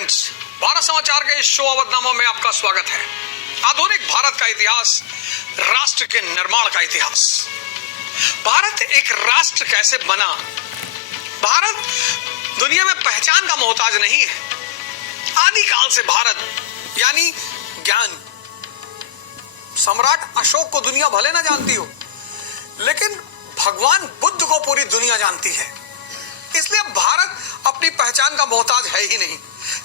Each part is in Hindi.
फ्रेंड्स, भारत समाचार के इस शो अवधनामा में आपका स्वागत है। आधुनिक भारत का इतिहास, राष्ट्र के निर्माण का इतिहास। भारत एक राष्ट्र कैसे बना? भारत दुनिया में पहचान का मोहताज नहीं है। आदिकाल से भारत यानी ज्ञान। सम्राट अशोक को दुनिया भले ना जानती हो, लेकिन भगवान बुद्ध को पूरी दुनिया जानती है। इसलिए भारत अपनी पहचान का मोहताज है ही नहीं।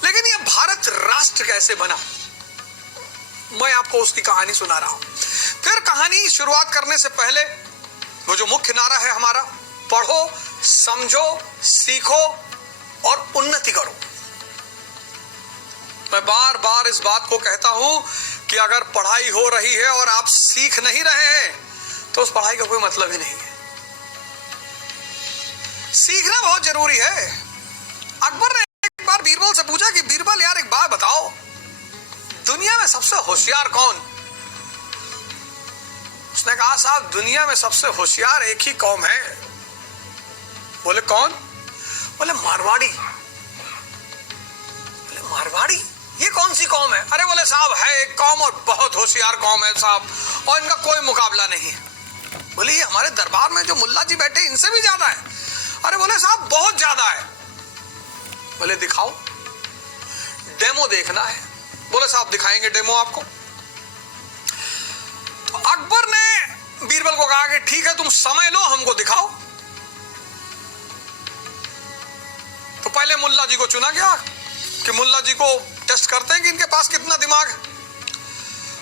लेकिन यह भारत राष्ट्र कैसे बना, मैं आपको उसकी कहानी सुना रहा हूं। फिर कहानी शुरुआत करने से पहले वो जो मुख्य नारा है हमारा, पढ़ो, समझो, सीखो और उन्नति करो। मैं बार बार इस बात को कहता हूं कि अगर पढ़ाई हो रही है और आप सीख नहीं रहे हैं तो उस पढ़ाई का कोई मतलब ही नहीं है। सीखना बहुत जरूरी है। अकबर ने एक बार बीरबल से पूछा कि बीरबल यार एक बात बताओ, दुनिया में सबसे होशियार कौन? उसने कहा साहब दुनिया में सबसे होशियार एक ही कौम है। बोले कौन? बोले मारवाड़ी। बोले मारवाड़ी ये कौन सी कौम है? अरे बोले साहब है एक कौम और बहुत होशियार कौम है साहब, और इनका कोई मुकाबला नहीं है। बोले ये हमारे दरबार में जो मुल्ला जी बैठे इनसे भी ज्यादा है। अरे बोले साहब बहुत ज्यादा है। बोले दिखाओ, डेमो देखना है। बोले साहब दिखाएंगे डेमो आपको। तो अकबर ने बीरबल को कहा कि ठीक है तुम समय लो, हमको दिखाओ। तो पहले मुल्ला जी को चुना गया कि मुल्ला जी को टेस्ट करते हैं कि इनके पास कितना दिमाग है।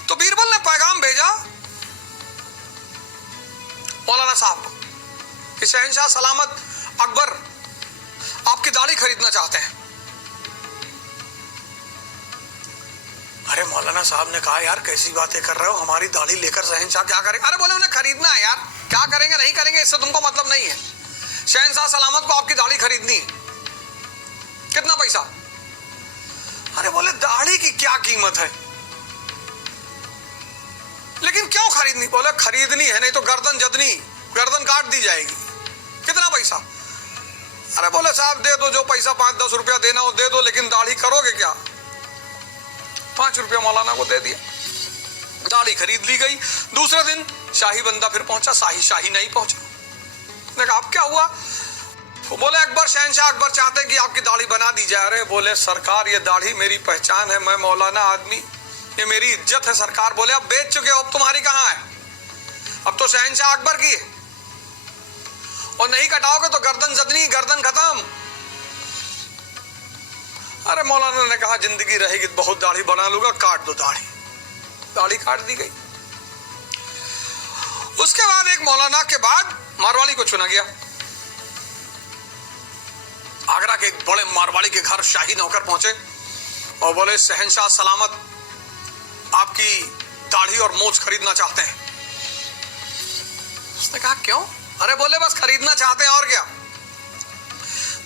तो बीरबल ने पैगाम भेजा मौलाना साहब को कि शहंशाह सलामत अकबर आपकी दाढ़ी खरीदना चाहते हैं। अरे मौलाना साहब ने कहा यार कैसी बातें कर रहे हो, हमारी दाढ़ी लेकर शहंशाह क्या करेंगे? अरे बोले उन्हें खरीदना है यार, क्या करेंगे नहीं करेंगे इससे तुमको मतलब नहीं है। शहंशाह सलामत को आपकी दाढ़ी खरीदनी है, कितना पैसा? अरे बोले दाढ़ी की क्या कीमत है, लेकिन क्यों खरीदनी? बोले खरीदनी है, नहीं तो गर्दन जदनी, गर्दन काट दी जाएगी। कितना पैसा? अरे बोले साहब दे दो, जो पैसा 5-10 रुपया देना हो दे दो, लेकिन दाढ़ी करोगे क्या? 5 रुपया मौलाना को दे दिया, दाढ़ी खरीद ली गई। दूसरे दिन शाही बंदा फिर पहुंचा, शाही नहीं पहुंचा। ने कहा अब क्या हुआ? तो बोले अकबर शहंशाह अकबर चाहते हैं कि आपकी दाढ़ी बना दी जाए। अरे बोले सरकार ये दाढ़ी मेरी पहचान है, मैं मौलाना आदमी, ये मेरी इज्जत है सरकार। बोले अब बेच चुके हो, अब तुम्हारी कहां है? अब तो शहंशाह अकबर की है, और नहीं कटाओगे तो गर्दन जदनी, गर्दन खत्म। अरे मौलाना ने कहा जिंदगी रहेगी तो बहुत दाढ़ी बना लूंगा, काट दो दाढ़ी। दाढ़ी काट दी गई। उसके बाद एक मौलाना के बाद मारवाड़ी को चुना गया। आगरा के एक बड़े मारवाड़ी के घर शाही नौकर पहुंचे और बोले शहंशाह सलामत आपकी दाढ़ी और मूंछ खरीदना चाहते हैं। उसने कहा क्यों? अरे बोले बस खरीदना चाहते हैं और क्या।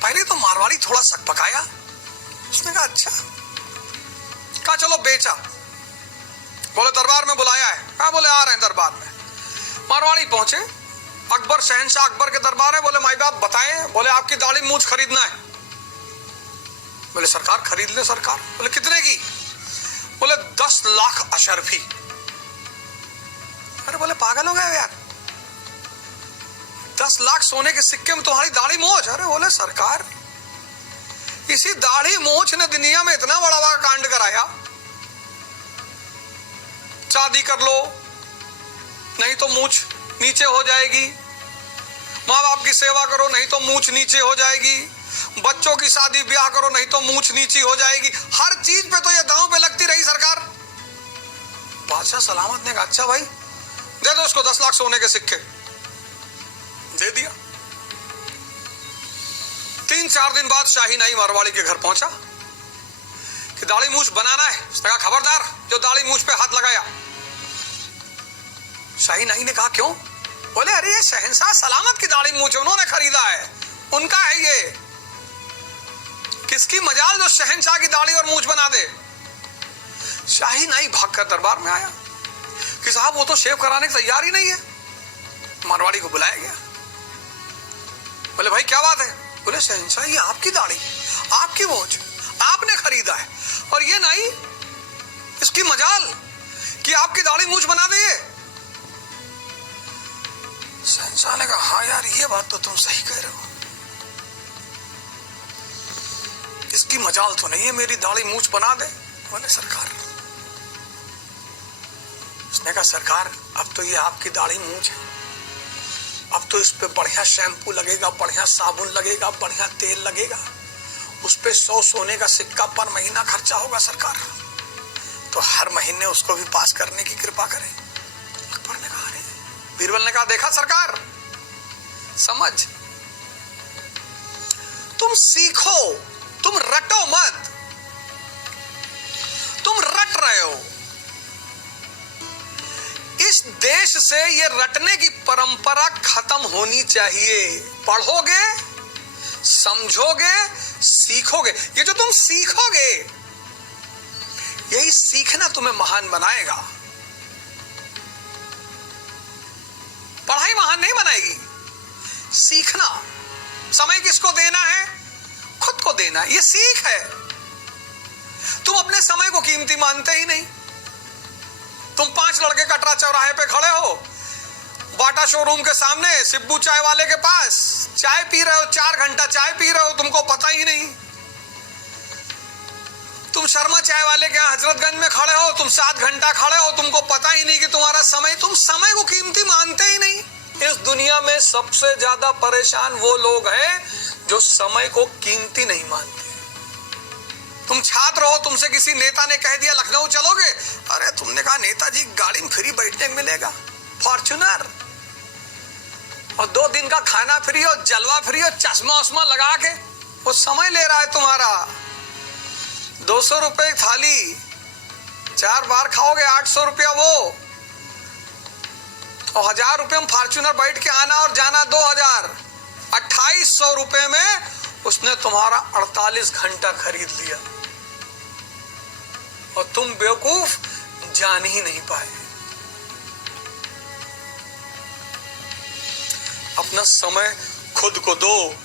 पहले तो मारवाड़ी थोड़ा सक पकाया। उसने कहा अच्छा। कहा चलो बेचा। बोले दरबार में बुलाया है? हाँ बोले आ रहे हैं दरबार में। मारवाड़ी पहुंचे, अकबर शहंशाह अकबर के दरबार है। बोले माई बाप बताएं। बोले आपकी दाढ़ी मूंछ खरीदना है। बोले सरकार खरीद ले सरकार। बोले कितने की? बोले 10 लाख अशरफी। अरे बोले पागल हो गए यार, 10 लाख सोने के सिक्के में तुम्हारी दाढ़ी मूंछ? अरे बोले सरकार इसी दाढ़ी मूंछ ने दुनिया में इतना बड़ा बड़ा कांड कराया। शादी कर लो नहीं तो मूंछ नीचे हो जाएगी, माँ बाप की सेवा करो नहीं तो मूंछ नीचे हो जाएगी, बच्चों की शादी ब्याह करो नहीं तो मूंछ नीची हो जाएगी। हर चीज पे तो ये दांव पे लगती रही सरकार। बादशाह सलामत ने कहा अच्छा भाई दे दो उसको 10 लाख सोने के सिक्के। दे दिया। 3-4 दिन बाद शाही नाई मारवाड़ी के घर पहुंचा कि दाढ़ी मूंछ बनाना है। उसने कहा खबरदार जो दाढ़ी मूंछ पे हाथ लगाया। शाही नाई ने कहा क्यों? बोले अरे ये शहंशाह सलामत की दाढ़ी मूंछ उन्होंने खरीदा है, उनका है ये। किसकी मजाल जो शहंशाह की दाढ़ी और मूंछ बना दे। शाही नाई भागकर दरबार में आया कि साहब वो तो शेव कराने की तैयार ही नहीं है। मारवाड़ी को बुलाया गया। बोले भाई क्या बात है? बोले शहंशाह ये आपकी दाढ़ी, आपकी मूंछ आपने खरीदा है। ये नहीं, इसकी मजाल कि आपकी दाढ़ी मूंछ बना दे। शहंशाह ने कहा, हाँ यार ये बात तो तुम सही कह रहे हो, इसकी मजाल तो नहीं है मेरी दाढ़ी मूंछ बना दे। बोले सरकार, उसने कहा सरकार अब तो ये आपकी दाढ़ी मूंछ है, अब तो इस पे बढ़िया शैम्पू लगेगा, बढ़िया साबुन लगेगा, बढ़िया तेल लगेगा, उस पे 100 सोने का सिक्का पर महीना खर्चा होगा सरकार, तो हर महीने उसको भी पास करने की कृपा करें। अकबर ने कहा, बीरबल ने कहा, देखा सरकार, समझ, तुम सीखो, तुम रटो मत, तुम रट रहे हो। इस देश से ये रटने की परंपरा खत्म होनी चाहिए। पढ़ोगे, समझोगे, सीखोगे, ये जो तुम सीखोगे, यही सीखना तुम्हें महान बनाएगा। पढ़ाई महान नहीं बनाएगी, सीखना। समय किसको देना है? खुद को देना है, ये सीख है। तुम अपने समय को कीमती मानते ही नहीं। तुम 5 लड़के कटरा चौराहे पे खड़े हो, बाटा शोरूम के सामने सिब्बू चाय वाले के पास चाय पी रहे हो, 4 घंटा चाय पी रहे हो, तुमको पता ही नहीं। तुम शर्मा चाय वाले के यहाँ हजरतगंज में खड़े हो, तुम 7 घंटा खड़े हो, तुमको पता ही नहीं कि तुम्हारा समय, तुम समय को कीमती मानते ही नहीं। इस दुनिया में सबसे ज्यादा परेशान वो लोग हैं जो समय को कीमती नहीं मानते। तुम छात्र हो, तुमसे किसी नेता ने कह दिया लखनऊ चलोगे, अरे तुमने कहा नेताजी गाड़ी में फ्री बैठने मिलेगा, फॉर्च्यूनर, और 2 दिन का खाना फ्री हो, जलवा फ्री हो, चश्मा उस्मा लगा के, वो समय ले रहा है तुम्हारा। 200 रुपए थाली, 4 बार खाओगे 800 रुपया वो, और 1000 रुपए में फॉर्च्यूनर बैठ के आना और जाना 2000, 2800 रुपए में उसने तुम्हारा 48 घंटा खरीद लिया, और तुम बेवकूफ जान ही नहीं पाए। अपना समय खुद को दो।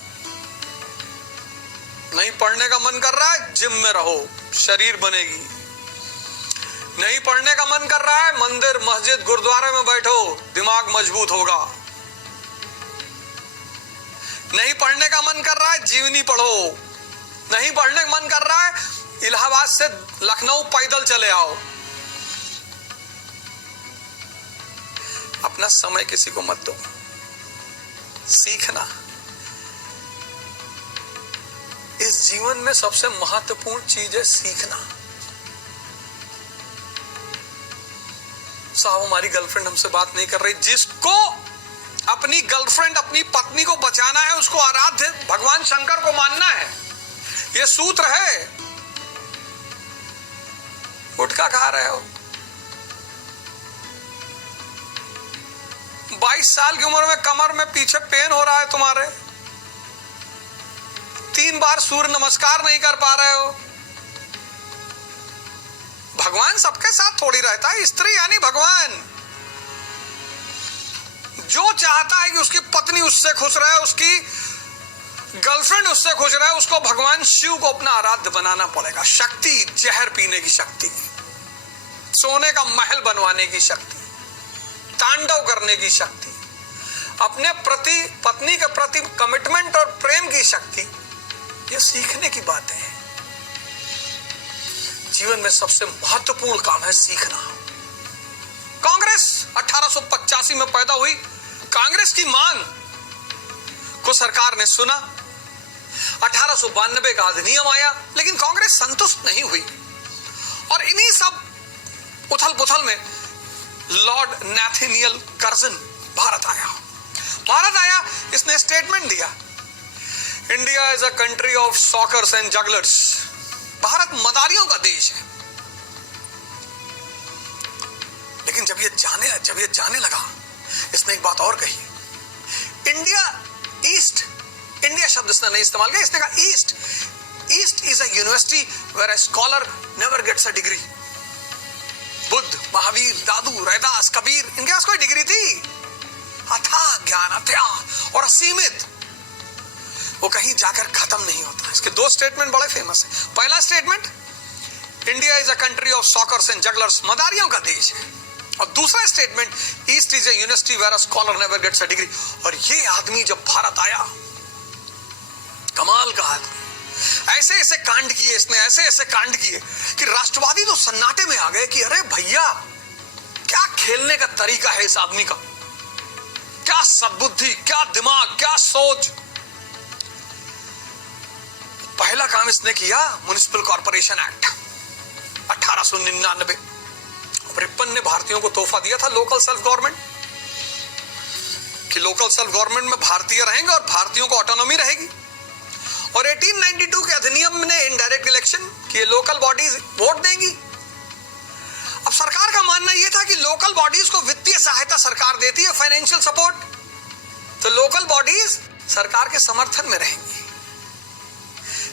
नहीं पढ़ने का मन कर रहा है, जिम में रहो, शरीर बनेगी। नहीं पढ़ने का मन कर रहा है, मंदिर, मस्जिद, गुरुद्वारे में बैठो, दिमाग मजबूत होगा। नहीं पढ़ने का मन कर रहा है, जीवनी पढ़ो। नहीं पढ़ने का मन कर रहा है, इलाहाबाद से लखनऊ पैदल चले आओ। अपना समय किसी को मत दो। सीखना इस जीवन में सबसे महत्वपूर्ण चीज है, सीखना। साहब हमारी गर्लफ्रेंड हमसे बात नहीं कर रही, जिसको अपनी गर्लफ्रेंड, अपनी पत्नी को बचाना है, उसको आराध्य भगवान शंकर को मानना है, ये सूत्र है। गुटखा खा रहे हो, 22 साल की उम्र में कमर में पीछे पेन हो रहा है तुम्हारे, 3 बार सूर्य नमस्कार नहीं कर पा रहे हो। भगवान सबके साथ थोड़ी रहता है, स्त्री यानी भगवान। जो चाहता है कि उसकी पत्नी उससे खुश रहे, उसकी गर्लफ्रेंड उससे खुश रहे, उसको भगवान शिव को अपना आराध्य बनाना पड़ेगा। शक्ति, जहर पीने की शक्ति, सोने का महल बनवाने की शक्ति, तांडव करने की शक्ति, अपने प्रति, पत्नी के प्रति कमिटमेंट और प्रेम की शक्ति, ये सीखने की बातें हैं। जीवन में सबसे महत्वपूर्ण काम है सीखना। कांग्रेस 1885 में पैदा हुई। कांग्रेस की मांग को सरकार ने सुना। 1892 का अधिनियम आया, लेकिन कांग्रेस संतुष्ट नहीं हुई, और इन्हीं सब उथल पुथल में लॉर्ड नैथानियल कर्जन भारत आया। इसने स्टेटमेंट दिया, India is a country of soccers and jugglers. Bharat मदारियों का देश है। लेकिन जब ये जाने लगा, इसने एक बात और कही, इंडिया शब्द इसने नहीं इस्तेमाल किया, इसने कहा east is a university where a scholar never gets a degree. Buddha, Mahavir, Dadu, Raidas, Kabir, इनके पास कोई डिग्री थी? अथाह ज्ञान, अथाह और असीमित, वो कहीं जाकर खत्म नहीं होता। इसके 2 स्टेटमेंट बड़े फेमस है। पहला statement, India is a country of soccers and jugglers, मदारियों का देश है। और दूसरा statement, east is a university where a scholar never gets a degree. और ये आदमी जब भारत आया, कमाल का आदमी, ऐसे ऐसे कांड किए इसने, ऐसे ऐसे कांड किए कि राष्ट्रवादी तो सन्नाटे में आ गए कि अरे भैया, क्या खेलने का तरीका है इस आदमी का, क्या सद्बुद्धि, क्या दिमाग, क्या सोच। पहला काम इसने किया म्युनिसिपल कॉर्पोरेशन एक्ट 1899। रिपन ने भारतीयों को तोहफा दिया था लोकल सेल्फ गवर्नमेंट, कि लोकल सेल्फ गवर्नमेंट में भारतीय रहेंगे और भारतीयों को ऑटोनॉमी रहेगी। और 1892 के अधिनियम ने इनडायरेक्ट इलेक्शन कि लोकल बॉडीज वोट देंगी। अब सरकार का मानना यह था कि लोकल बॉडीज को वित्तीय सहायता सरकार देती है, फाइनेंशियल सपोर्ट, तो लोकल बॉडीज सरकार के समर्थन में रहेंगी।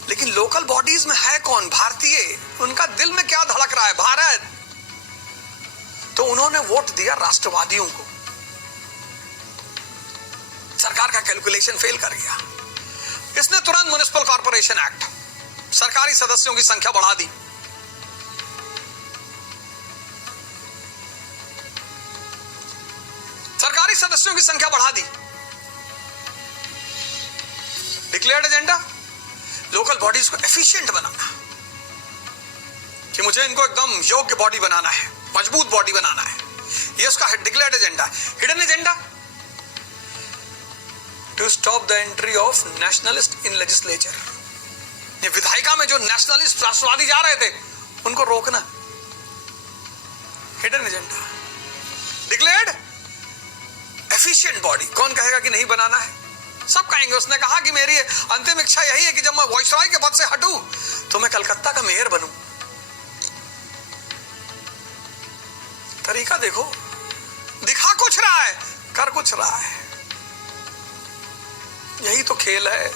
लेकिन लोकल बॉडीज में है कौन? भारतीय। उनका दिल में क्या धड़क रहा है? भारत। तो उन्होंने वोट दिया राष्ट्रवादियों को। सरकार का कैलकुलेशन फेल कर गया। इसने तुरंत म्युनिसिपल कॉर्पोरेशन एक्ट, सरकारी सदस्यों की संख्या बढ़ा दी। सरकारी सदस्यों की संख्या बढ़ा दी। डिक्लेयर्ड एजेंडा, लोकल बॉडीज को एफिशिएंट बनाना, कि मुझे इनको एकदम योग्य बॉडी बनाना है, मजबूत बॉडी बनाना है, ये उसका declared agenda. Hidden agenda, to stop the entry of nationalist in legislature. ये विधायिका में जो नेशनलिस्ट राष्ट्रवादी जा रहे थे, उनको रोकना। Hidden agenda. Declared efficient body, कौन कहेगा कि नहीं बनाना है? सब कहेंगे। उसने कहा कि मेरी अंतिम इच्छा यही है कि जब मैं वाइसरॉय के पद से हटूं तो मैं कलकत्ता का मेयर बनूं। तरीका देखो, दिखा कुछ रहा है, कर कुछ रहा है। यही तो खेल है।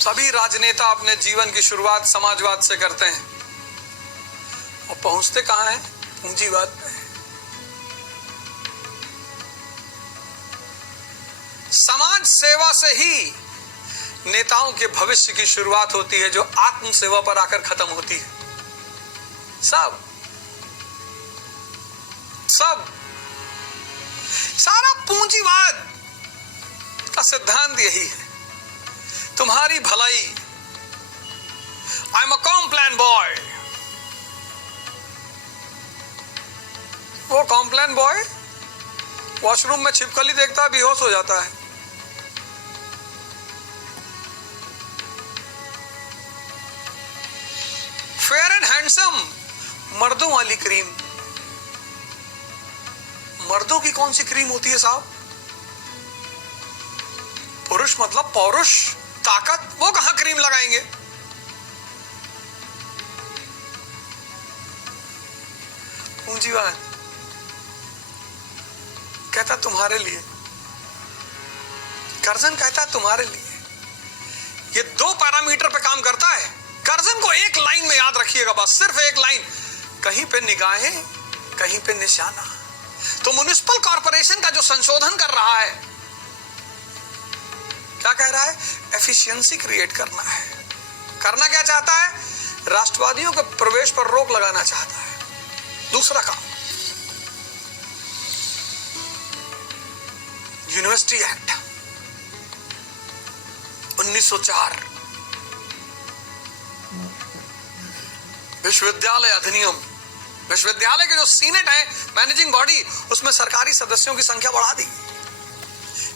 सभी राजनेता अपने जीवन की शुरुआत समाजवाद से करते हैं और पहुंचते कहां हैं? पूंजीवाद पे। समाज सेवा से ही नेताओं के भविष्य की शुरुआत होती है, जो आत्म सेवा पर आकर खत्म होती है। सब सारा पूंजीवाद का सिद्धांत यही है, तुम्हारी भलाई। I am a Complan boy. वो कॉम्प्लान बॉय वॉशरूम में छिपकली देखता है, बेहोश हो जाता है। फेयर एंड हैंडसम, मर्दों वाली क्रीम। मर्दों की कौन सी क्रीम होती है साहब? पुरुष मतलब पौरुष, ताकत, वो कहां क्रीम लगाएंगे? पूंजीवाद कहता तुम्हारे लिए, कर्जन कहता तुम्हारे लिए। ये दो पैरामीटर पे काम करता है। कर्जन को एक लाइन में याद रखिएगा, बस सिर्फ एक लाइन, कहीं पे निगाहें, कहीं पे निशाना। तो म्युनिसिपल कॉर्पोरेशन का जो संशोधन कर रहा है, क्या कह रहा है? एफिशिएंसी क्रिएट करना है। करना क्या चाहता है? राष्ट्रवादियों के प्रवेश पर रोक लगाना चाहता है। दूसरा काम, यूनिवर्सिटी एक्ट 1904, विश्वविद्यालय अधिनियम। विश्वविद्यालय के जो सीनेट है, मैनेजिंग बॉडी, उसमें सरकारी सदस्यों की संख्या बढ़ा दी।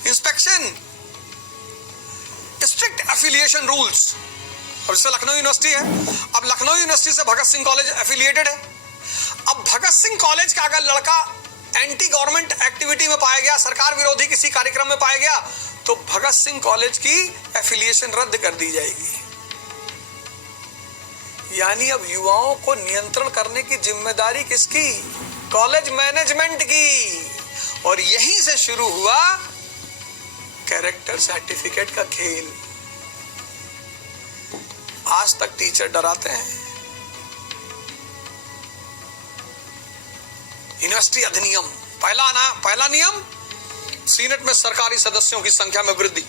Inspection, strict affiliation rules. अब इससे लखनऊ यूनिवर्सिटी है, अब लखनऊ यूनिवर्सिटी से भगत सिंह कॉलेज एफिलिएटेड है। अब भगत सिंह कॉलेज का अगर लड़का एंटी गवर्नमेंट एक्टिविटी में पाया गया, सरकार विरोधी किसी कार्यक्रम में पाया गया, तो भगत सिंह कॉलेज की एफिलिएशन रद्द कर दी जाएगी। यानी अब युवाओं को नियंत्रण करने की जिम्मेदारी किसकी? कॉलेज मैनेजमेंट की। और यहीं से शुरू हुआ कैरेक्टर सर्टिफिकेट का खेल। आज तक टीचर डराते हैं। यूनिवर्सिटी अधिनियम, पहला नियम, सीनेट में सरकारी सदस्यों की संख्या में वृद्धि।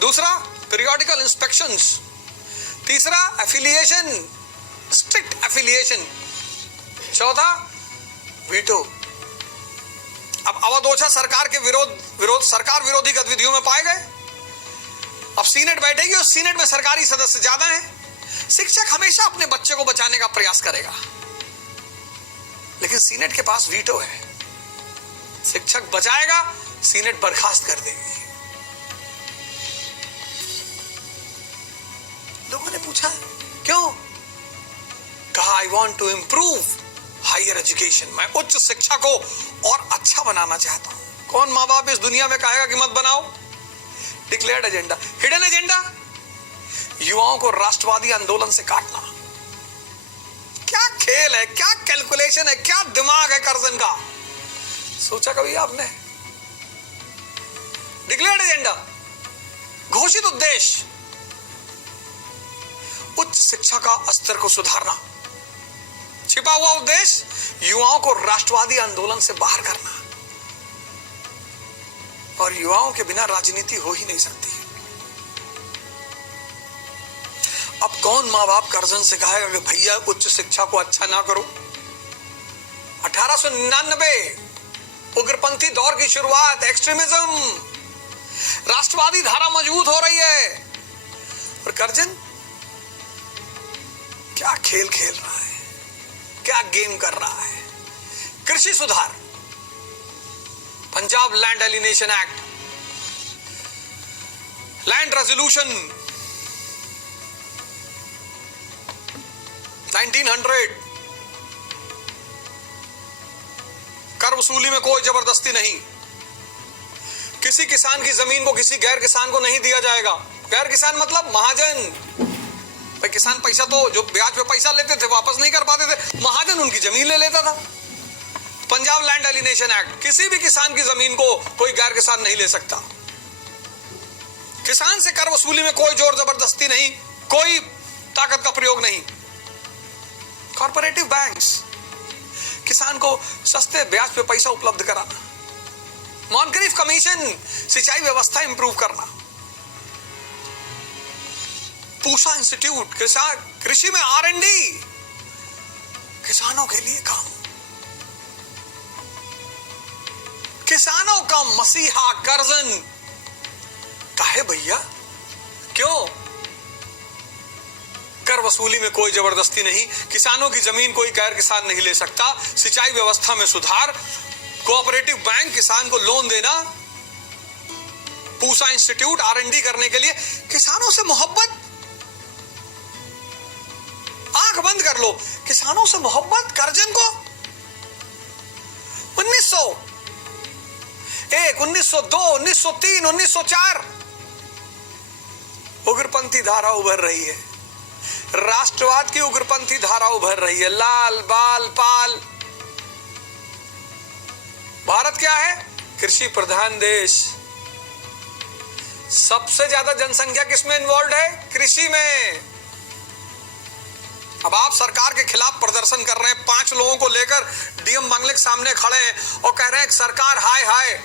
दूसरा, पीरियोडिकल इंस्पेक्शंस, तीसरा एफिलिएशन, स्ट्रिक्ट एफिलिएशन। चौथा वीटो। अब अवध ओछा सरकार के सरकार विरोधी गतिविधियों में पाए गए। अब सीनेट बैठेगी और सीनेट में सरकारी सदस्य ज्यादा हैं। शिक्षक हमेशा अपने बच्चे को बचाने का प्रयास करेगा, लेकिन सीनेट के पास वीटो है। शिक्षक बचाएगा, सीनेट बर्खास्त कर देगी। लोगों ने पूछा क्यों? कहा I want to improve higher education. मैं उच्च शिक्षा को और अच्छा बनाना चाहता हूं। कौन माँ बाप इस दुनिया में कहेगा कि मत बनाओ? Declared agenda. हिडन एजेंडा, युवाओं को राष्ट्रवादी आंदोलन से काटना। क्या खेल है, क्या कैलकुलेशन है, क्या दिमाग है कर्जन का, सोचा कभी आपने? डिक्लेयर्ड एजेंडा, घोषित उद्देश्य उच्च शिक्षा का स्तर को सुधारना। छिपा हुआ उद्देश्य युवाओं को राष्ट्रवादी आंदोलन से बाहर करना। और युवाओं के बिना राजनीति हो ही नहीं सकती। अब कौन मां बाप कर्जन से कहेगा कि भैया उच्च शिक्षा को अच्छा ना करो? 1899 उग्रपंथी दौर की शुरुआत, एक्सट्रीमिज्म, राष्ट्रवादी धारा मजबूत हो रही है, और कर्जन क्या खेल खेल रहा है, क्या गेम कर रहा है? कृषि सुधार, Punjab land alienation act, land resolution 1900, कर वसूली में कोई जबरदस्ती नहीं। किसी किसान की जमीन को किसी गैर किसान को नहीं दिया जाएगा। गैर किसान मतलब महाजन। भाई किसान पैसा तो जो ब्याज पे पैसा लेते थे वापस नहीं कर पाते थे, महाजन उनकी जमीन ले लेता था। पंजाब लैंड एलिनेशन एक्ट, किसी भी किसान की जमीन को कोई गैर किसान नहीं ले सकता। किसान से कर वसूली में कोई जोर जबरदस्ती नहीं, कोई ताकत का प्रयोग नहीं। कॉर्पोरेटिव बैंक्स, किसान को सस्ते ब्याज पे पैसा उपलब्ध कराना। मॉनक्रीफ कमीशन, सिंचाई व्यवस्था इंप्रूव करना। पूषा इंस्टीट्यूट, कृषि में R&D, किसानों के लिए काम। किसानों का मसीहा कर्जन काहे भैया? क्यों? कर वसूली में कोई जबरदस्ती नहीं, किसानों की जमीन कोई गैर किसान नहीं ले सकता, सिंचाई व्यवस्था में सुधार, कोऑपरेटिव बैंक किसान को लोन देना, पूषा इंस्टीट्यूट R&D करने के लिए, किसानों से मोहब्बत। आंख बंद कर लो, किसानों से मोहब्बत कर्जन को। 1901, 1902, 1903, 1904 उग्रपंथी धारा उभर रही है, राष्ट्रवाद की उग्रपंथी धारा उभर रही है। लाल बाल पाल। भारत क्या है? कृषि प्रधान देश। सबसे ज्यादा जनसंख्या किसमें इन्वॉल्व है? कृषि में। अब आप सरकार के खिलाफ प्रदर्शन कर रहे हैं, 5 लोगों को लेकर डीएम बंगले के सामने खड़े हैं और कह रहे हैं सरकार हाय हाय।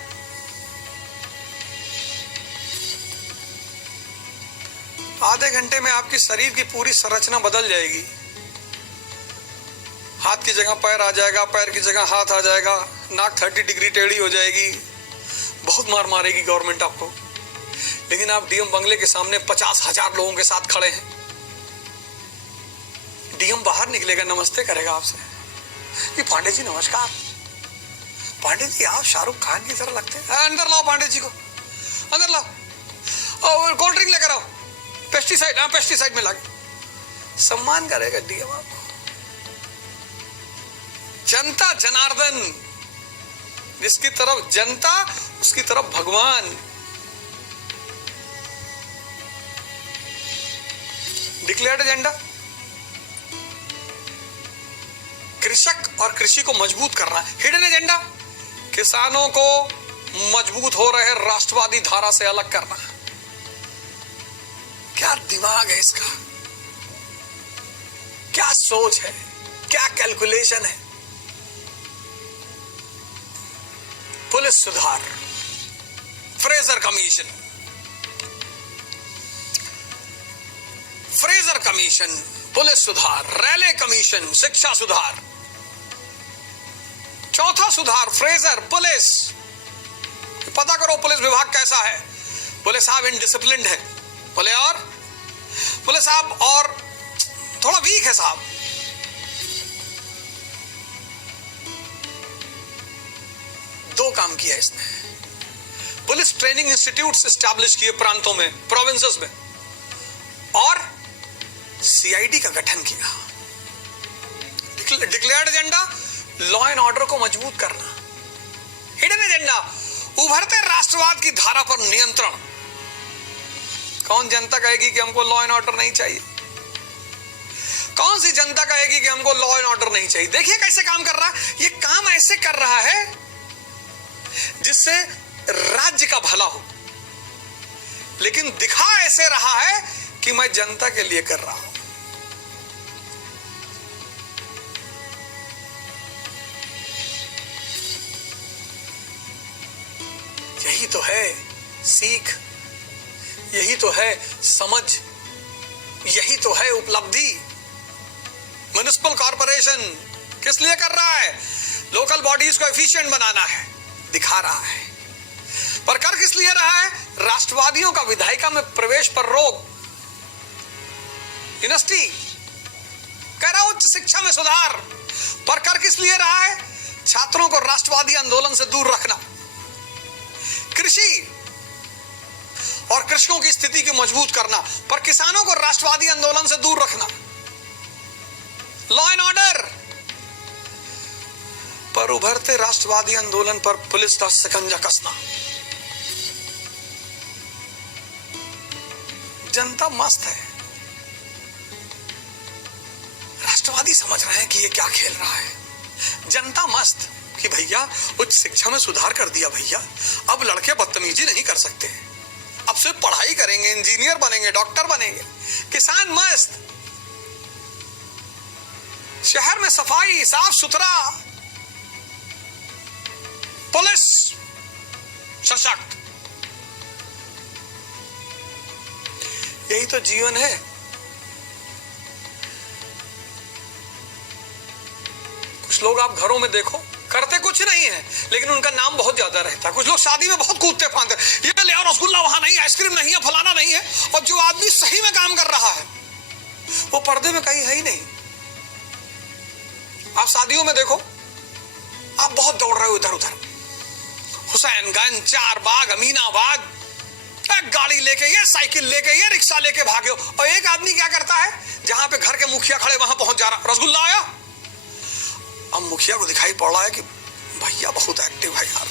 आधे घंटे में आपकी शरीर की पूरी संरचना बदल जाएगी। हाथ की जगह पैर आ जाएगा, पैर की जगह हाथ आ जाएगा, नाक 30 डिग्री टेढ़ी हो जाएगी। बहुत मार मारेगी गवर्नमेंट आपको। लेकिन आप डीएम बंगले के सामने 50,000 लोगों के साथ खड़े हैं। डीएम बाहर निकलेगा, नमस्ते करेगा आपसे कि पांडे जी नमस्कार। पांडे जी आप शाहरुख खान की तरह लगते हैं। अंदर लाओ पांडे जी को, अंदर लाओ और कोल्ड ड्रिंक लेकर आओ, पेस्टिसाइड, पेस्टिसाइड में लगे। सम्मान करेगा डीएम आपको। जनता जनार्दन, जिसकी तरफ जनता उसकी तरफ भगवान। डिक्लेयर्ड एजेंडा, कृषक और कृषि को मजबूत करना। हिडन एजेंडा, किसानों को मजबूत हो रहे राष्ट्रवादी धारा से अलग करना। क्या दिमाग है इसका, क्या सोच है, क्या कैलकुलेशन है। पुलिस सुधार, Fraser commission, Fraser commission, police सुधार, रेलवे कमीशन, शिक्षा सुधार। चौथा सुधार फ्रेजर पुलिस। पता करो पुलिस विभाग कैसा है। बोले साहब इनडिसिप्लिन्ड है। बोले और? बोले साहब और थोड़ा वीक है साहब। दो काम किया इसने। पुलिस ट्रेनिंग इंस्टीट्यूट्स एस्टैब्लिश किए प्रांतों में, प्रोविंसेस में, और सीआईडी का गठन किया। Declared agenda law and order को मजबूत करना। हिडन एजेंडा उभरते राष्ट्रवाद की धारा पर नियंत्रण। कौन जनता कहेगी कि हमको लॉ एंड ऑर्डर नहीं चाहिए? कौन सी जनता कहेगी कि हमको लॉ एंड ऑर्डर नहीं चाहिए? देखिए कैसे काम कर रहा है। ये काम ऐसे कर रहा है जिससे राज्य का भला हो, लेकिन दिखा ऐसे रहा है कि मैं जनता के लिए कर रहा हूं। यही तो है सीख, यही तो है समझ, यही तो है उपलब्धि। म्युनिसिपल कॉर्पोरेशन किस लिए कर रहा है? लोकल बॉडीज को एफिशिएंट बनाना है, दिखा रहा है। पर कर किस लिए रहा है? राष्ट्रवादियों का विधायिका में प्रवेश पर रोक, यूनिवर्सिटी कह रहा उच्च शिक्षा में सुधार। पर कर किस लिए रहा है? छात्रों को राष्ट्रवादी आंदोलन से दूर रखना। कृषि और कृषकों की स्थिति को मजबूत करना, पर किसानों को राष्ट्रवादी आंदोलन से दूर रखना। लॉ एंड ऑर्डर पर उभरते राष्ट्रवादी आंदोलन पर पुलिस का शिकंजा कसना। जनता मस्त है, राष्ट्रवादी समझ रहे हैं कि ये क्या खेल रहा है। जनता मस्त कि भैया उच्च शिक्षा में सुधार कर दिया भैया, अब लड़के बदतमीजी नहीं कर सकते, अब सिर्फ पढ़ाई करेंगे, इंजीनियर बनेंगे, डॉक्टर बनेंगे। किसान मस्त, शहर में सफाई, साफ सुथरा, पुलिस सशक्त। यही तो जीवन है। कुछ लोग आप घरों में देखो करते कुछ नहीं है, लेकिन उनका नाम बहुत ज्यादा रहता है। कुछ लोग शादी में बहुत कूदते फांदते, ये ले आओ रसगुल्ला, वहां नहीं, आइसक्रीम नहीं है, फलाना नहीं है। और जो आदमी सही में काम कर रहा है वो पर्दे में कहीं है ही नहीं। आप शादियों में देखो, आप बहुत दौड़ रहे हो इधर उधर, हुसैनगंज, चारबाग, अमीनाबाद, एक गाड़ी लेके, ये साइकिल लेके, ये रिक्शा लेके भागे हो। और एक आदमी क्या करता है, जहां पे घर के मुखिया खड़े वहां पहुंच जा रहा, रसगुल्ला आया। अब मुखिया को दिखाई पड़ रहा है कि भैया बहुत एक्टिव है यार।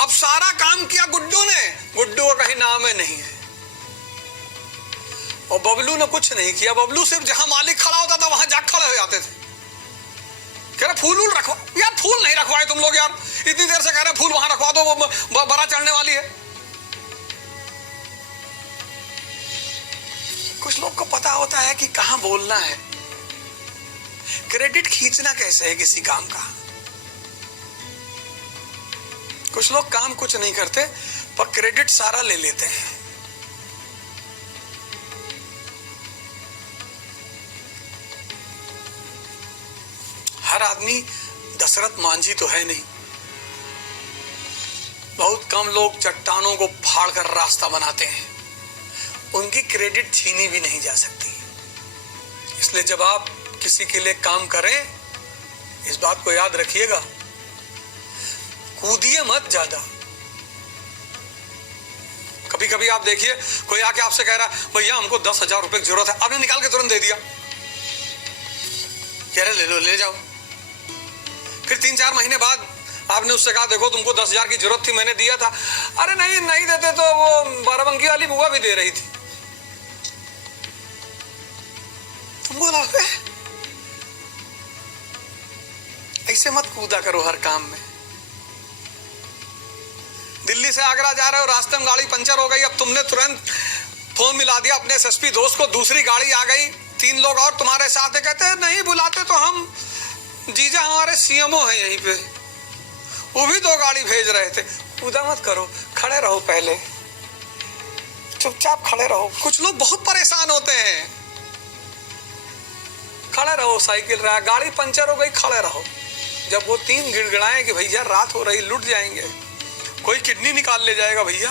अब सारा काम किया गुड्डू ने, गुड्डू का कहीं नाम है नहीं है। और बबलू ने कुछ नहीं किया। बबलू सिर्फ जहां मालिक खड़ा होता था वहां जाग खड़े हो जाते थे। कह रहे फूल रखवा यार, फूल नहीं रखवाए तुम लोग यार, इतनी देर से कह रहे फूल वहां रखवा दो, वो बड़ा चढ़ने वाली है। कुछ लोग को पता होता है कि कहां बोलना है, क्रेडिट खींचना कैसे है किसी काम का। कुछ लोग काम कुछ नहीं करते पर क्रेडिट सारा ले लेते हैं। हर आदमी दशरथ मांझी तो है नहीं। बहुत कम लोग चट्टानों को फाड़कर रास्ता बनाते हैं, उनकी क्रेडिट छीनी भी नहीं जा सकती। इसलिए जब आप किसी के लिए काम करें, इस बात को याद रखिएगा, कूदिए मत ज्यादा। कभी कभी आप देखिए कोई आके आपसे कह रहा भैया हमको 10,000 रुपए की जरूरत है, आपने निकाल के तुरंत दे दिया, कह रहे ले लो ले जाओ। फिर 3-4 महीने बाद आपने उससे कहा देखो तुमको 10,000 की जरूरत थी, मैंने दिया था। अरे नहीं नहीं देते तो वो बाराबंकी वाली बुआ भी दे रही थी। तुम बोला ऐसे मत कूदा करो हर काम में। दिल्ली से आगरा जा रहे हो, रास्ते में गाड़ी पंचर हो गई, अब तुमने तुरंत फोन मिला दिया अपने एसएसपी दोस्त को, दूसरी गाड़ी आ गई, 3 लोग और तुम्हारे साथ है। कहते हैं नहीं बुलाते तो हम, जीजा हमारे सीएमओ हैं यहीं पे, वो भी 2 गाड़ी भेज रहे थे। कूदा मत करो, खड़े रहो पहले, चुपचाप खड़े रहो। कुछ लोग बहुत परेशान होते हैं, खड़े रहो, साइकिल रहा, गाड़ी पंचर हो गई, खड़े रहो। जब वो 3 गिड़गिड़ाएं कि भैया रात हो रही, लुट जाएंगे, कोई किडनी निकाल ले जाएगा भैया,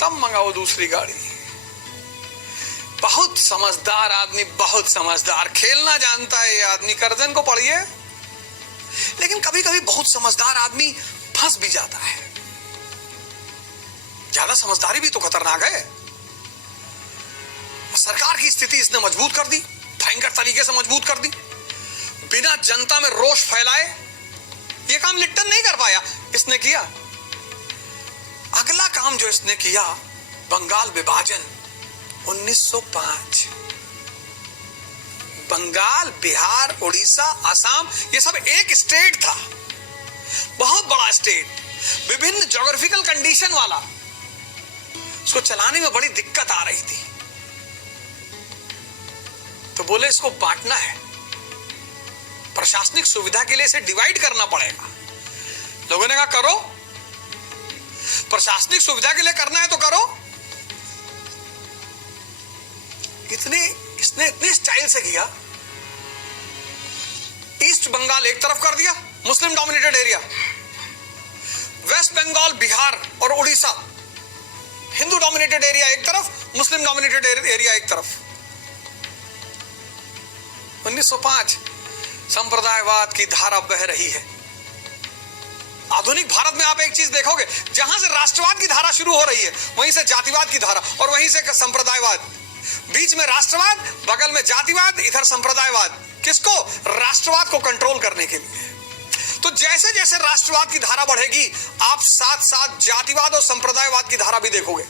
तब मंगाओ दूसरी गाड़ी। बहुत समझदार आदमी, बहुत समझदार, खेलना जानता है ये आदमी। कर्जन को पढ़िए। लेकिन कभी कभी बहुत समझदार आदमी फंस भी जाता है। ज्यादा समझदारी भी तो खतरनाक है। सरकार की स्थिति इसने मजबूत कर दी, भयंकर तरीके से मजबूत कर दी, बिना जनता में रोष फैलाए। यह काम लिप्टन नहीं कर पाया, इसने किया। अगला काम जो इसने किया, बंगाल विभाजन 1905। बंगाल, बिहार, उड़ीसा, असम, ये सब एक स्टेट था, बहुत बड़ा स्टेट, विभिन्न ज्योग्राफिकल कंडीशन वाला। उसको चलाने में बड़ी दिक्कत आ रही थी, तो बोले इसको बांटना है, प्रशासनिक सुविधा के लिए इसे डिवाइड करना पड़ेगा। लोगों ने कहा करो, प्रशासनिक सुविधा के लिए करना है तो करो। इसने इतने स्टाइल से किया। ईस्ट बंगाल एक तरफ कर दिया, Muslim dominated area. West Bengal, Bihar और उड़ीसा हिंदू डोमिनेटेड एरिया एक तरफ, मुस्लिम डोमिनेटेड एरिया एक तरफ। 1905 संप्रदायवाद की धारा बह रही है। आधुनिक भारत में आप एक चीज देखोगे, जहां से राष्ट्रवाद की धारा शुरू हो रही है, वहीं से जातिवाद की धारा, और वहीं से संप्रदायवाद। बीच में राष्ट्रवाद, बगल में जातिवाद, इधर संप्रदायवाद। किसको? राष्ट्रवाद को कंट्रोल करने के लिए। तो जैसे जैसे राष्ट्रवाद की धारा बढ़ेगी, आप साथ साथ जातिवाद और संप्रदायवाद की धारा भी देखोगे।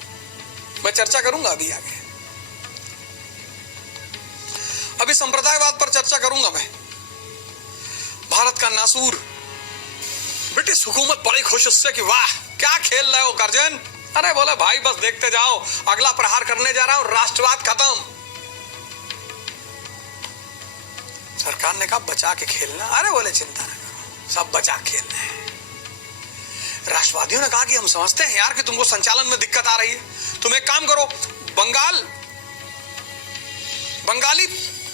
मैं चर्चा करूंगा अभी आगे। अभी संप्रदायवाद पर चर्चा करूंगा मैं। भारत का नासूर, ब्रिटिश हुकूमत बड़ी खुश उससे कि वाह क्या खेल रहे हो कर्जन। अरे बोले भाई बस देखते जाओ, अगला प्रहार करने जा रहा हूं, राष्ट्रवाद खत्म। सरकार ने कहा बचा के खेलना। अरे बोले चिंता न करो, सब बचा के खेलना है। राष्ट्रवादियों ने कहा कि हम समझते हैं यार कि तुमको संचालन में दिक्कत आ रही है, तुम एक काम करो, बंगाली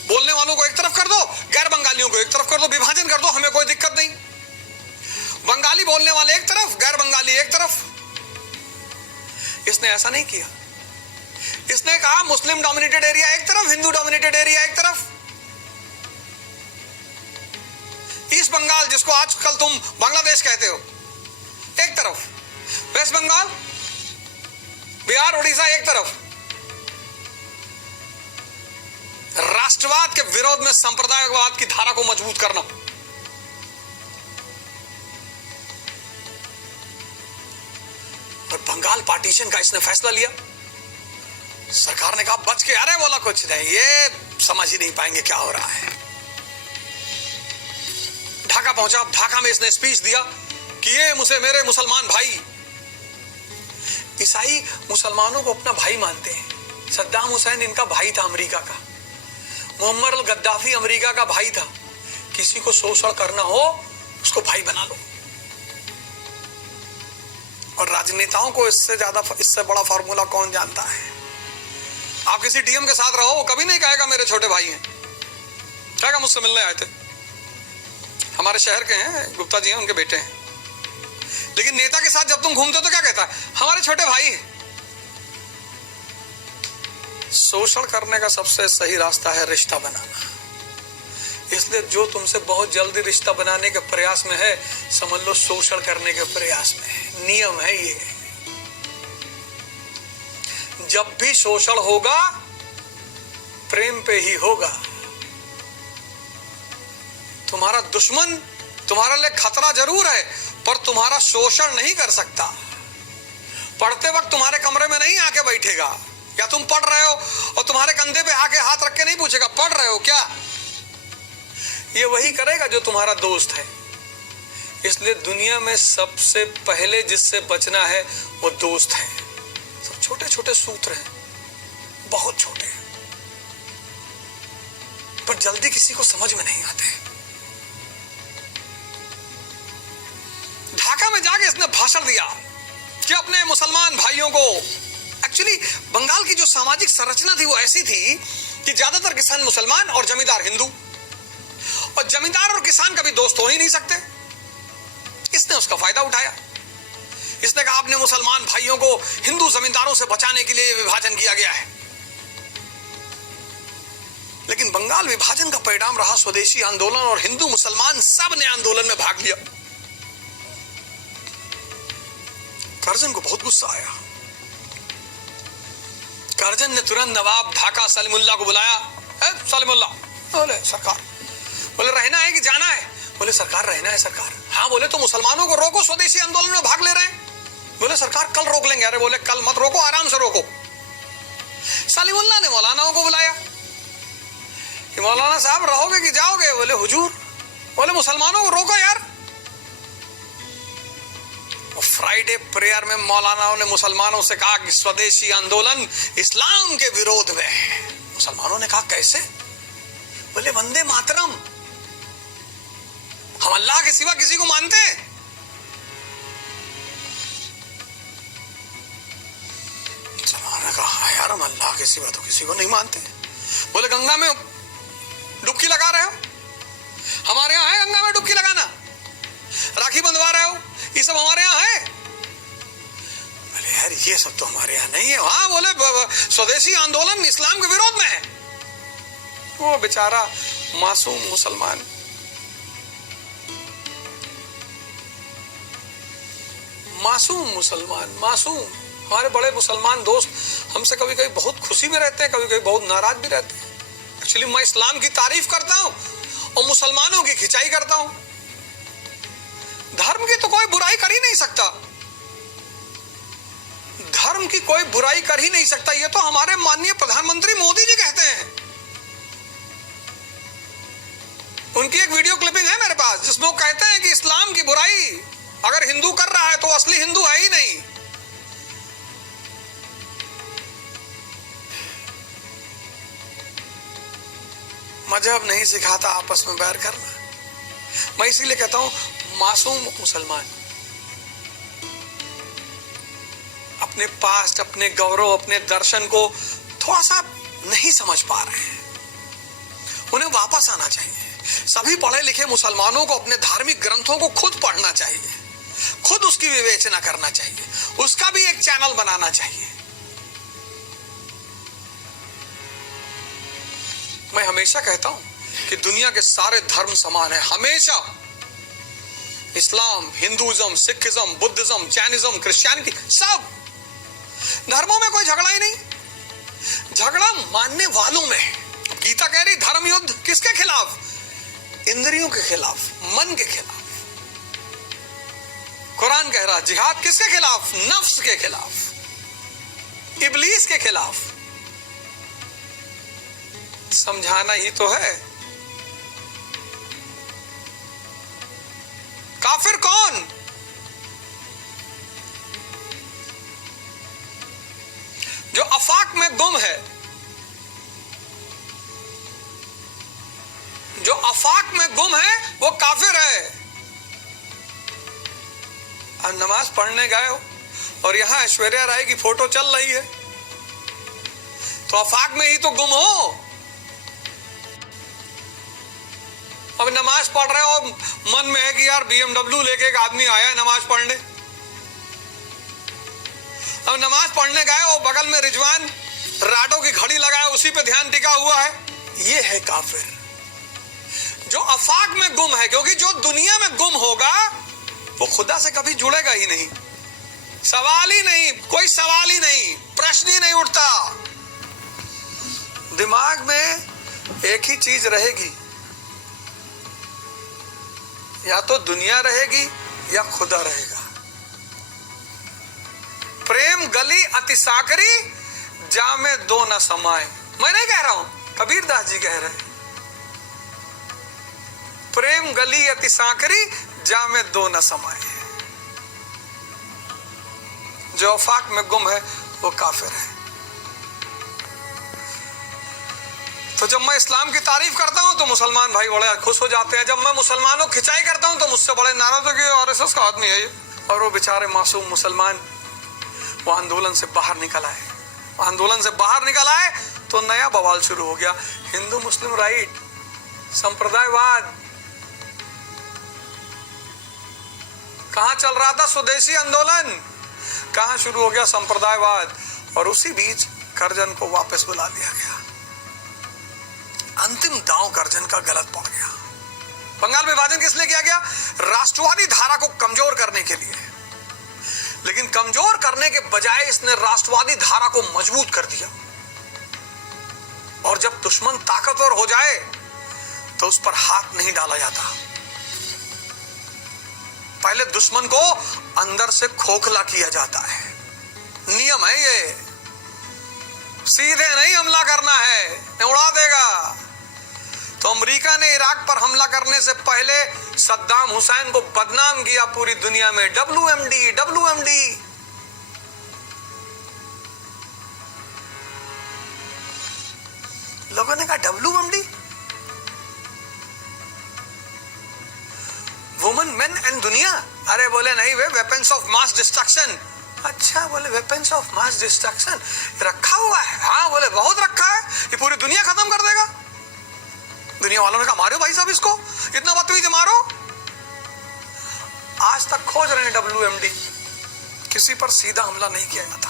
बोलने वालों को एक तरफ कर दो, गैर बंगालियों को एक तरफ कर दो, विभाजन कर दो, हमें कोई दिक्कत नहीं। बंगाली बोलने वाले एक तरफ, गैर बंगाली एक तरफ। इसने ऐसा नहीं किया। इसने कहा मुस्लिम डोमिनेटेड एरिया एक तरफ, हिंदू डोमिनेटेड एरिया एक तरफ। ईस्ट बंगाल, जिसको आजकल तुम बांग्लादेश कहते हो, एक तरफ। वेस्ट बंगाल, बिहार, उड़ीसा एक तरफ। राष्ट्रवाद के विरोध में संप्रदायवाद की धारा को मजबूत करना। और बंगाल पार्टीशन का इसने फैसला लिया। सरकार ने कहा बच के। अरे बोला कुछ नहीं, ये समझ ही नहीं पाएंगे क्या हो रहा है। ढाका पहुंचा। ढाका में इसने स्पीच दिया कि ये मेरे मुसलमान भाई, ईसाई मुसलमानों को अपना भाई मानते हैं। सद्दाम हुसैन इनका भाई था, अमेरिका का। मुअम्मर अल गद्दाफी अमेरिका का भाई था। किसी को शोषण करना हो उसको भाई बना लो। और राजनेताओं को इससे बड़ा फार्मूला कौन जानता है? आप किसी डीएम के साथ रहो, वो कभी नहीं कहेगा मेरे छोटे भाई हैं, कहेगा मुझसे मिलने आए थे, हमारे शहर के हैं, गुप्ता जी हैं, उनके बेटे हैं। लेकिन नेता के साथ जब तुम घूमते हो तो क्या कहता है? हमारे छोटे भाई हैं। शोषण करने का सबसे सही रास्ता है रिश्ता बनाना। इसलिए जो तुमसे बहुत जल्दी रिश्ता बनाने के प्रयास में है, समझ लो शोषण करने के प्रयास में है। नियम है ये। जब भी शोषण होगा प्रेम पे ही होगा। तुम्हारा दुश्मन तुम्हारे लिए खतरा जरूर है, पर तुम्हारा शोषण नहीं कर सकता। पढ़ते वक्त तुम्हारे कमरे में नहीं आके बैठेगा, या तुम पढ़ रहे हो और तुम्हारे कंधे पे आके हाथ रख के नहीं पूछेगा पढ़ रहे हो क्या। ये वही करेगा जो तुम्हारा दोस्त है। इसलिए दुनिया में सबसे पहले जिससे बचना है वो दोस्त है। सब छोटे छोटे सूत्र हैं, बहुत छोटे, पर जल्दी किसी को समझ में नहीं आते। ढाका में जाके इसने भाषण दिया कि अपने मुसलमान भाइयों को एक्चुअली बंगाल की जो सामाजिक संरचना थी वो ऐसी थी कि ज्यादातर किसान मुसलमान और जमींदार हिंदू, और जमींदार और किसान कभी दोस्त हो ही नहीं सकते। इसने उसका फायदा उठाया। इसने कहा अपने मुसलमान भाइयों को हिंदू जमींदारों से बचाने के लिए विभाजन किया गया है। लेकिन बंगाल विभाजन का परिणाम रहा स्वदेशी आंदोलन, और हिंदू मुसलमान सब ने आंदोलन में भाग लिया। कर्जन को बहुत गुस्सा आया। कर्जन ने तुरंत नवाब ढाका सलीमुल्लाह को बुलाया। सलीमुल्लाह, बोले सरकार, बोले रहना है कि जाना है? बोले सरकार रहना है सरकार। हाँ, बोले तो मुसलमानों को रोको, स्वदेशी आंदोलन में भाग ले रहे हैं। बोले सरकार कल रोक लेंगे। अरे बोले कल मत रोको, आराम से रोको। सलीमुल्लाह ने मौलानाओं को बुलाया। मौलाना साहब रहोगे कि जाओगे? बोले हुजूर, बोले मुसलमानों को रोको यार। फ्राइडे प्रेयर में मौलानाओं ने मुसलमानों से कहा कि स्वदेशी आंदोलन इस्लाम के विरोध में है। मुसलमानों ने कहा कैसे? बोले वंदे मातरम, हम अल्लाह के सिवा किसी को मानते हैं? मुसलमानों ने कहा यार हम अल्लाह के सिवा तो किसी को नहीं मानते। बोले गंगा में डुबकी लगा रहे हो? हमारे यहां है गंगा में डुबकी लगाना। राखी बंधवा रहे हो? ये सब हमारे यहाँ है। बोले यार ये सब तो हमारे यहाँ नहीं है। हाँ, बोले स्वदेशी आंदोलन इस्लाम के विरोध में है। वो बेचारा मासूम मुसलमान मासूम हमारे बड़े मुसलमान दोस्त हमसे कभी कभी बहुत खुशी में रहते हैं, कभी कभी बहुत नाराज भी रहते हैं। एक्चुअली मैं इस्लाम की तारीफ करता हूं और मुसलमानों की खिंचाई करता हूं। धर्म की तो कोई बुराई कर ही नहीं सकता। धर्म की कोई बुराई कर ही नहीं सकता। ये तो हमारे माननीय प्रधानमंत्री मोदी जी कहते हैं। उनकी एक वीडियो क्लिपिंग है मेरे पास जिसमें वो कहते हैं कि इस्लाम की बुराई अगर हिंदू कर रहा है तो असली हिंदू है ही नहीं। मजहब नहीं सिखाता आपस में बैर करना। मैं इसीलिए कहता हूं मासूम मुसलमान अपने पास्ट, अपने गौरव, अपने दर्शन को थोड़ा सा नहीं समझ पा रहे हैं। उन्हें वापस आना चाहिए। सभी पढ़े लिखे मुसलमानों को अपने धार्मिक ग्रंथों को खुद पढ़ना चाहिए, खुद उसकी विवेचना करना चाहिए, उसका भी एक चैनल बनाना चाहिए। मैं हमेशा कहता हूं कि दुनिया के सारे धर्म समान है, हमेशा। Islam, Hinduism, Sikhism, Buddhism, Jainism, Christianity, सब धर्मों में कोई झगड़ा ही नहीं। झगड़ा मानने वालों में है। गीता कह रही धर्म युद्ध किसके खिलाफ? इंद्रियों के खिलाफ, मन के खिलाफ। कुरान कह रहा जिहाद किसके खिलाफ? नफ्स के खिलाफ, इब्लीस के खिलाफ। समझाना ही तो है। काफिर कौन? जो आफाक में गुम है, जो आफाक में गुम है वो काफिर है। अब नमाज पढ़ने गए हो और यहां ऐश्वर्या राय की फोटो चल रही है तो आफाक में ही तो गुम हो। अब नमाज पढ़ रहे हो, मन में है कि यार BMW लेके एक आदमी आया है नमाज पढ़ने। अब नमाज पढ़ने गए हो, बगल में रिजवान राडो की घड़ी लगाए, उसी पे ध्यान टिका हुआ है। ये है काफिर जो आफाक में गुम है। क्योंकि जो दुनिया में गुम होगा वो खुदा से कभी जुड़ेगा ही नहीं। सवाल ही नहीं, कोई सवाल ही नहीं, प्रश्न ही नहीं उठता। दिमाग में एक ही चीज रहेगी, या तो दुनिया रहेगी या खुदा रहेगा। प्रेम गली अति साकरी, जामे दो न समाए। मैं नहीं कह रहा हूं, कबीरदास जी कह रहे हैं। प्रेम गली अति साकरी, जामे दो न समाए। जो आफाक में गुम है वो काफिर है। तो जब मैं इस्लाम की तारीफ करता हूं तो मुसलमान भाई बड़े खुश हो जाते हैं। जब मैं मुसलमानों की खिंचाई करता हूं तो मुझसे बड़े नाराज हो गए, आरएसएस का आदमी है ये। और वो बेचारे मासूम मुसलमान वो आंदोलन से बाहर निकल आए। आंदोलन से बाहर निकल आए तो नया बवाल शुरू हो गया। हिंदू मुस्लिम राइट, संप्रदायवाद। कहां चल रहा था स्वदेशी आंदोलन, कहां शुरू हो गया संप्रदायवाद। और उसी बीच करजन को वापस बुला लिया गया। अंतिम दांव करजन का गलत पड़ गया। बंगाल विभाजन किस लिए किया गया? राष्ट्रवादी धारा को कमजोर करने के लिए। लेकिन कमजोर करने के बजाय इसने राष्ट्रवादी धारा को मजबूत कर दिया। और जब दुश्मन ताकतवर हो जाए तो उस पर हाथ नहीं डाला जाता। पहले दुश्मन को अंदर से खोखला किया जाता है। नियम है ये, सीधे नहीं हमला करना है, उड़ा देगा। तो अमेरिका ने इराक पर हमला करने से पहले सद्दाम हुसैन को बदनाम किया पूरी दुनिया में, WMD WMD। लोगों ने कहा WMD, वुमेन मेन एंड दुनिया। अरे बोले नहीं वे वेपन्स ऑफ मास डिस्ट्रक्शन। अच्छा बोले वेपन्स ऑफ मास डिस्ट्रक्शन रखा हुआ है? हाँ बोले बहुत रखा है, ये पूरी दुनिया खत्म कर देगा। दुनिया वालों ने कहा मारो भाई साहब इसको, इतना बदतमीज मारो। आज तक खोज रहे हैं WMD, किसी पर सीधा हमला नहीं किया जाता।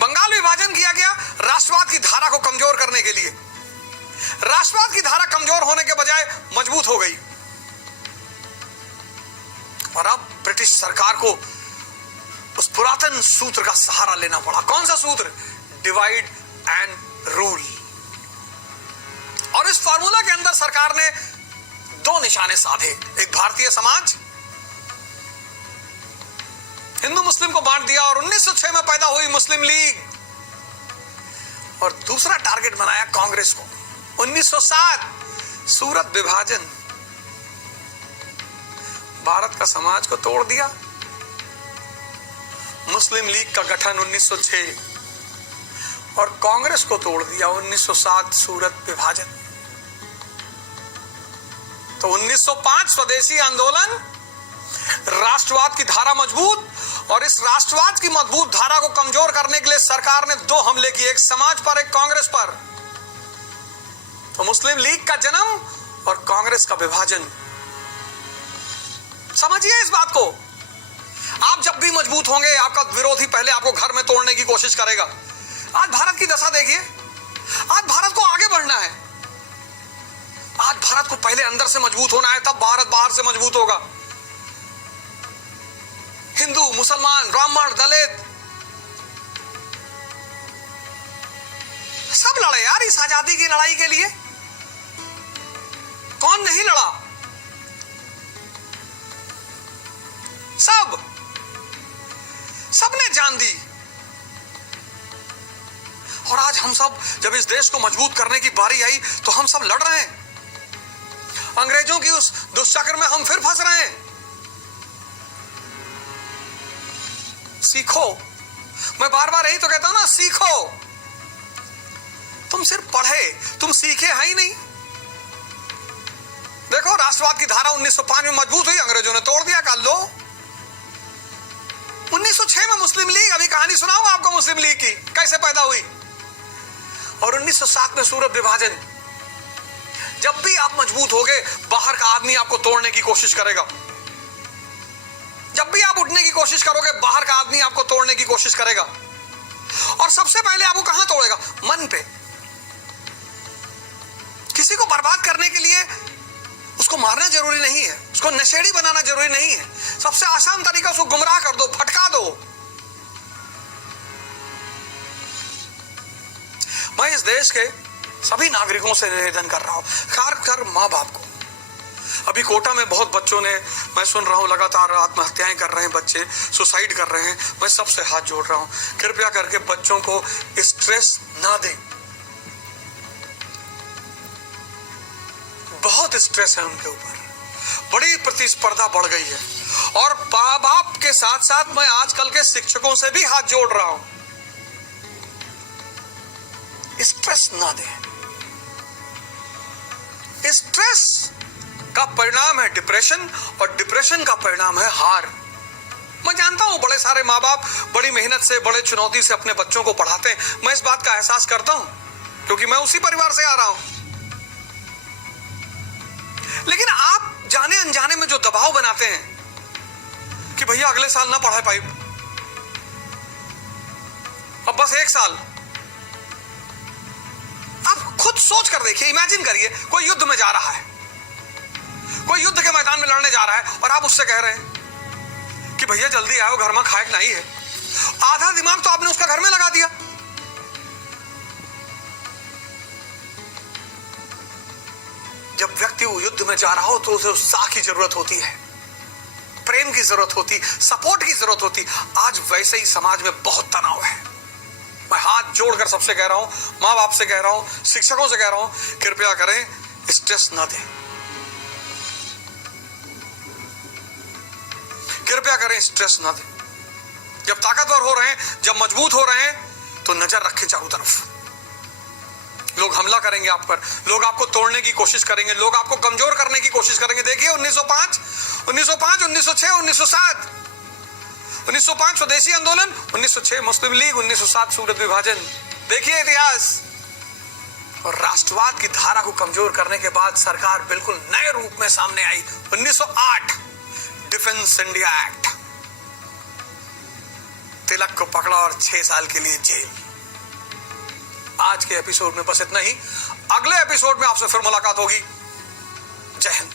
बंगाल विभाजन किया गया राष्ट्रवाद की धारा को कमजोर करने के लिए। राष्ट्रवाद की धारा कमजोर होने के बजाय मजबूत हो गई। और अब ब्रिटिश सरकार को उस पुरातन सूत्र का सहारा लेना पड़ा। कौन सा सूत्र? Divide and rule. और इस फार्मूला के अंदर सरकार ने दो निशाने साधे। एक भारतीय समाज, हिंदू मुस्लिम को बांट दिया और 1906 में पैदा हुई मुस्लिम लीग। और दूसरा टारगेट बनाया कांग्रेस को। 1907 सूरत विभाजन, भारत का समाज को तोड़ दिया। मुस्लिम लीग का गठन 1906 और कांग्रेस को तोड़ दिया 1907 सूरत विभाजन। तो 1905 स्वदेशी आंदोलन, राष्ट्रवाद की धारा मजबूत। और इस राष्ट्रवाद की मजबूत धारा को कमजोर करने के लिए सरकार ने दो हमले किए, एक समाज पर, एक कांग्रेस पर। तो मुस्लिम लीग का जन्म और कांग्रेस का विभाजन। समझिए इस बात को। आप जब भी मजबूत होंगे, आपका विरोधी पहले आपको घर में तोड़ने की कोशिश करेगा। आज भारत की दशा देखिए। आज भारत को आगे बढ़ना है। आज भारत को पहले अंदर से मजबूत होना है, तब भारत बाहर से मजबूत होगा। हिंदू, मुसलमान, ब्राह्मण, दलित सब लड़े यार इस आजादी की लड़ाई के लिए। कौन नहीं लड़ा? सबने जान दी। और आज हम सब जब इस देश को मजबूत करने की बारी आई तो हम सब लड़ रहे हैं। अंग्रेजों की उस दुष्चक्र में हम फिर फंस रहे हैं। सीखो, मैं बार बार यही तो कहता हूं ना, सीखो। तुम सिर्फ पढ़े, तुम सीखे है ही नहीं। देखो राष्ट्रवाद की धारा 1905 में मजबूत हुई, अंग्रेजों ने तोड़ दिया। काल लो 1906 में मुस्लिम लीग, अभी कहानी सुनाऊंगा आपको मुस्लिम लीग की कैसे पैदा हुई। और 1907 में सूरत विभाजन। जब भी आप मजबूत होगे, बाहर का आदमी आपको तोड़ने की कोशिश करेगा। जब भी आप उठने की कोशिश करोगे, बाहर का आदमी आपको तोड़ने की कोशिश करेगा। और सबसे पहले आपको कहां तोड़ेगा? मन पे। किसी को बर्बाद करने के लिए उसको मारना जरूरी नहीं है, उसको नशेड़ी बनाना जरूरी नहीं है। सबसे आसान तरीका उसको गुमराह कर दो, भटका दो। मैं इस देश के सभी नागरिकों से निवेदन कर रहा हूं, खासकर मां बाप को। अभी कोटा में बहुत बच्चों ने, मैं सुन रहा हूं लगातार आत्महत्याएं कर रहे हैं, बच्चे सुसाइड कर रहे हैं। मैं सबसे हाथ जोड़ रहा हूं, कृपया करके बच्चों को स्ट्रेस ना दें। बहुत स्ट्रेस है उनके ऊपर, बड़ी प्रतिस्पर्धा बढ़ गई है। और मां बाप के साथ साथ मैं आजकल के शिक्षकों से भी हाथ जोड़ रहा हूं, स्ट्रेस ना दें। स्ट्रेस का परिणाम है डिप्रेशन और डिप्रेशन का परिणाम है हार। मैं जानता हूं बड़े सारे माँ बाप बड़ी मेहनत से, बड़े चुनौती से अपने बच्चों को पढ़ाते हैं। मैं इस बात का एहसास करता हूं क्योंकि मैं उसी परिवार से आ रहा हूं। लेकिन आप जाने अनजाने में जो दबाव बनाते हैं कि भैया अगले साल ना पढ़ा पाई, अब बस 1 साल, आप खुद सोच कर देखिए, इमेजिन करिए कोई युद्ध में जा रहा है, कोई युद्ध के मैदान में लड़ने जा रहा है और आप उससे कह रहे हैं कि भैया जल्दी आओ, घर में खाए नहीं है। आधा दिमाग तो आपने उसका घर में लगा दिया। जब व्यक्ति युद्ध में जा रहा हो तो उसे उत्साह की जरूरत होती है, प्रेम की जरूरत होती, सपोर्ट की जरूरत होती। आज वैसे ही समाज में बहुत तनाव है। मैं हाथ जोड़कर सबसे कह रहा हूं, माँ बाप से कह रहा हूं, शिक्षकों से कह रहा हूं, कृपया करें, स्ट्रेस ना दें, कृपया करें, स्ट्रेस ना दें। जब ताकतवर हो रहे हैं, जब मजबूत हो रहे हैं, तो नजर रखें चारों तरफ। लोग हमला करेंगे आप पर, लोग आपको तोड़ने की कोशिश करेंगे, लोग आपको कमजोर करने की कोशिश करेंगे। देखिए 1905, 1906, 1907, 1905 स्वदेशी आंदोलन, 1906 मुस्लिम लीग, 1907 सूरत विभाजन। देखिए इतिहास। और राष्ट्रवाद की धारा को कमजोर करने के बाद सरकार बिल्कुल नए रूप में सामने आई। 1908 डिफेंस इंडिया एक्ट, तिलक को पकड़ा और 6 साल के लिए जेल। आज के एपिसोड में बस इतना ही। अगले एपिसोड में आपसे फिर मुलाकात होगी। जय हिंद।